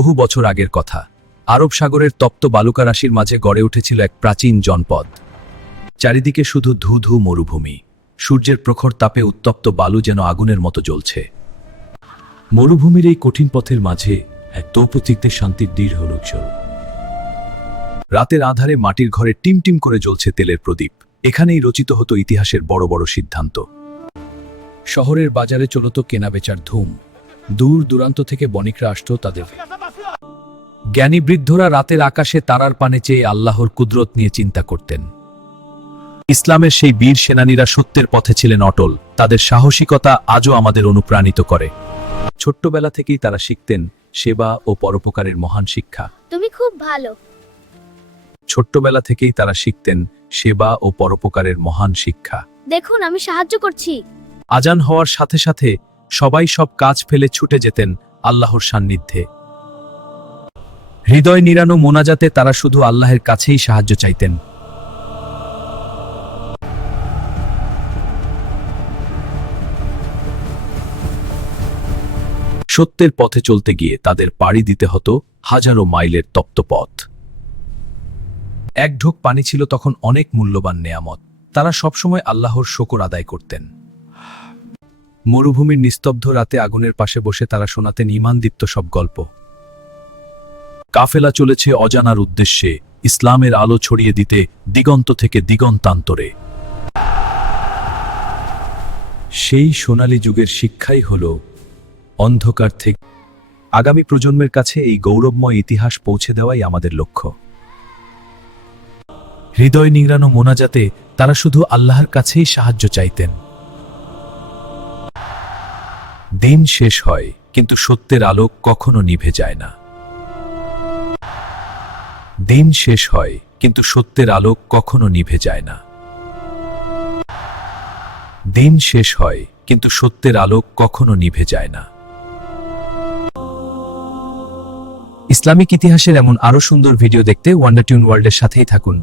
বহু বছর আগের কথা। আরব সাগরের তপ্ত বালুকারাশির মাঝে গড়ে উঠেছিল এক প্রাচীন জনপদ। চারিদিকে শুধু ধু ধু মরুভূমি, সূর্যের প্রখর তাপে উত্তপ্ত বালু যেন আগুনের মতো জ্বলছে। মরুভূমির এই কঠিন পথের মাঝে এক তৌপতিকদের শান্তির দৃঢ় লোকজন। রাতের আধারে মাটির ঘরে টিমটিম করে জ্বলছে তেলের প্রদীপ। এখানেই রচিত হতো ইতিহাসের বড় বড় সিদ্ধান্ত। শহরের বাজারে চলত কেনাবেচার ধুম। দূর দূরান্ত থেকে বণিকরা আসত তাদের। জ্ঞানী বৃদ্ধরা রাতের আকাশে তারার পানে চেয়ে আল্লাহর কুদরত নিয়ে চিন্তা করতেন। ইসলামের সেই বীর সেনানীরা সত্যের পথে ছিলেন অটল। তাদের সাহসিকতা আজও আমাদের অনুপ্রাণিত করে। ছোট্টবেলা থেকেই তারা শিখতেন সেবা ও পরোপকারের মহান শিক্ষা। তুমি খুব ভালো। ছোট্টবেলা থেকেই তারা শিখতেন সেবা ও পরোপকারের মহান শিক্ষা। দেখুন, আমি সাহায্য করছি। আজান হওয়ার সাথে সাথে সবাই সব কাজ ফেলে ছুটে যেতেন আল্লাহর সান্নিধ্যে। হৃদয় নিরানো মোনাজাতে তারা শুধু আল্লাহের কাছেই সাহায্য চাইতেন। সত্যের পথে চলতে গিয়ে তাদের পাড়ি দিতে হতো হাজারো মাইলের তপ্ত পথ। এক ঢোক পানি ছিল তখন অনেক মূল্যবান নেয়ামত। তারা সবসময় আল্লাহর শুকর আদায় করতেন। মরুভূমির নিস্তব্ধ রাতে আগুনের পাশে বসে তারা শোনাতেন ঈমানদীপ্ত সব গল্প। কাফেলা চলেছে অজানার উদ্দেশ্যে, ইসলামের আলো ছড়িয়ে দিতে দিগন্ত থেকে দিগন্তান্তরে। সেই সোনালী যুগের শিক্ষাই হল অন্ধকার থেকে আগামী প্রজন্মের কাছে এই গৌরবময় ইতিহাস পৌঁছে দেওয়াই আমাদের লক্ষ্য। হৃদয় নিংড়ানো মোনাজাতে তারা শুধু আল্লাহর কাছেই সাহায্য চাইতেন। দিন শেষ হয়, কিন্তু সত্যের আলো কখনো নিভে যায় না। দিন শেষ হয়, কিন্তু সত্যের আলো কখনো নিভে যায় না। দিন শেষ হয়, কিন্তু সত্যের আলো কখনো নিভে যায় না। ইসলামিক ইতিহাসের এমন আরো সুন্দর ভিডিও দেখতে ওয়ান্ডারটিউন ওয়ার্ল্ডের সাথেই থাকুন।